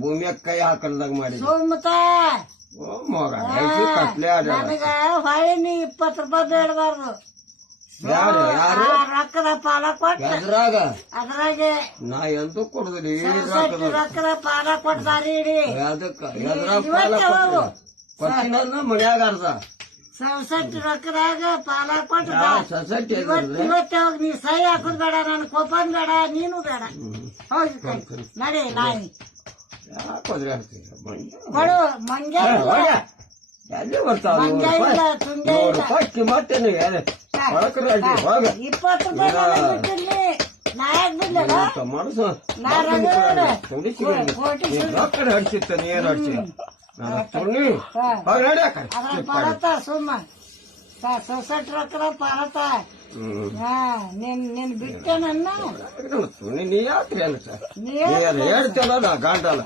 ಭೂಮಿಯಾಗ ಕೈ ಹಾಕಲ್ದಾಗ ಮಾಡಿ ಸುಮ್ಮತ ಕತ್ಲೆ ಆಡ ನನಗ ಹೊಳ್ಳಿ ನೀ ಇಪ್ಪತ್ತು ರೂಪಾಯಿ ಬೇಡಬಾರ್ದು. ಯಾರು ಯಾರು? ರೊಕ್ಕದ ಪಾಲ ಕೊಟ್ಟ. ಎದ್ರಾಗ? ಅದ್ರಾಗೆ ನಾ ಎಂತೂ ಕೊಡುದಿಲ್ಲ ರೊಕ್ಕದ ಪಾಲ ದಾರಿ ಇಡಿ. ಅದಕ್ಕ ಎದ್ರಾಗ ಪಾಲ. ಕೊಟ್ಟಿಲ್ಲ ಮನ್ಯಾಗ ಅರ್ಧ. ಸೊಸೈಟಿ ರೊಕ್ಕದಾಗ ಪಾಲ ಕೊಟ್ಟು ಹೋಗಿ ನೀ ಸೈ ಹಾಕೋದ್ ಬೇಡ ನನ್ ಕೊಪ್ಪನ್ ಬೇಡ ನೀನು ಬೇಡ. ಹೋಗಿ ನಡಿ ನಾಯಿ. ಮಂಜ ಇಲ್ಲ. ಎಲ್ಲಿ ಬರ್ತಾವ ನೂರು ರೂಪಾಯಿ ಕಿಮ್ಮತ್ತೇನು ಒಳಕರಾಗಿ ಹೋಗ. ಮನಸ್ಸು ರೊಕ್ಕಡ ಹಡ್ಸಿತ್ತ ನೀರ್ ಹಡ್ಸಿ ನಾನು ತುಣಿ ಹಾ. ಹೋಗಿ ನಡ್ಯಾಕ ಸುಮ್ಮ. ಸೊಸೈಟಿ ರೊಕ್ಕದ ಪಾಲತ ಹಾ ನಿನ್ ಬಿಟ್ಟೆ ನನ್ನ. ನೀ ಯಾಕ್ರಿ ಅಲ್ಲ ಸರ್? ನೀ ನೀ ಅದು ಗಂಟಲ್ಲ